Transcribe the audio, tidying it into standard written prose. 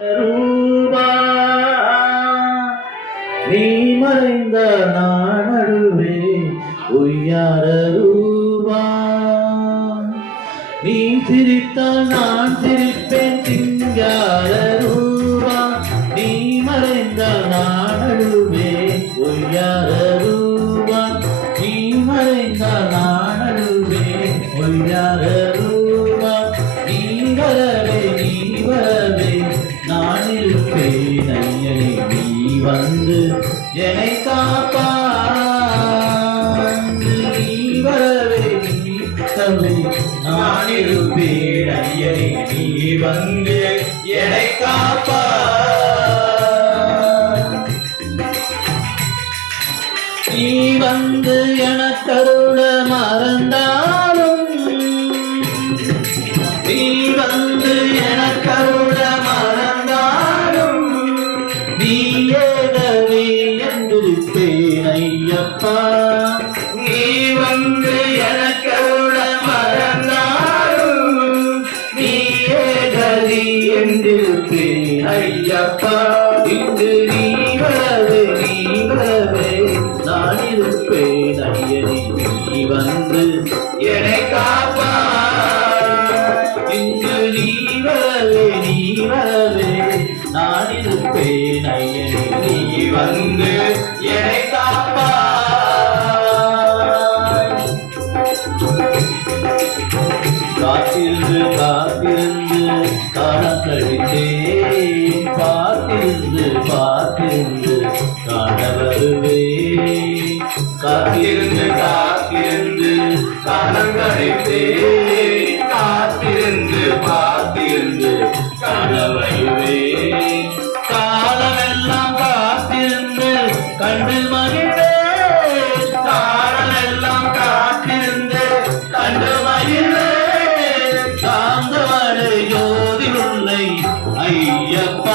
ரூபா நீ மறைந்த நான் அழுவே ஒய்யார ரூபா நீ சிரித்தால் நான் சிரிப்பேன் சிங்கார ரூபா நீ மறைந்தால் நான் அழுவே ஒய்யார ரூபா நீ மறைந்தால் நான் அழுவே ஒய்யார ரூபா நீ வரவே நான் இருப்பேன் ஐயனே நீ வந்து என்னை காப்பாய் நீ வரவே நீ தம்பி நான் இருப்பேன் ஐயனே நீ வந்து என்னை காப்பாய் நீ வந்து எனக்கருள மறந்தாலும் நீ வந்து எனக்கருள மறந்தாலும் நீயேதவே என்றிருப்பேன் ஐயப்பா நீ வந்து எனக்கருள மறந்தாலும் நீயேதவே என்றிருப்பேன் ஐயப்பா இன்று நீ வரவே நான் இருப்பேன் ஐயனே நீ வந்து என்னை காப்பாய் இன்று நீ வரவே நான் இருப்பேன் ஐயனே நீ வந்து என்னை காப்பாய் காத்திருந்து காலம் கழித்தேன் பார்த்திருந்து காண வருவேன் காத்திருந்து காலம் கழித்தேன் காத்திருந்து காண வருவேன் காலமெல்லாம் காத்திருந்து கண்டு மகிழ்வேன் காலமெல்லாம் காத்திருந்து கண்டு மகிழ்வேன் சாந்தவரை ஜோதி உன்னை ஐயப்பா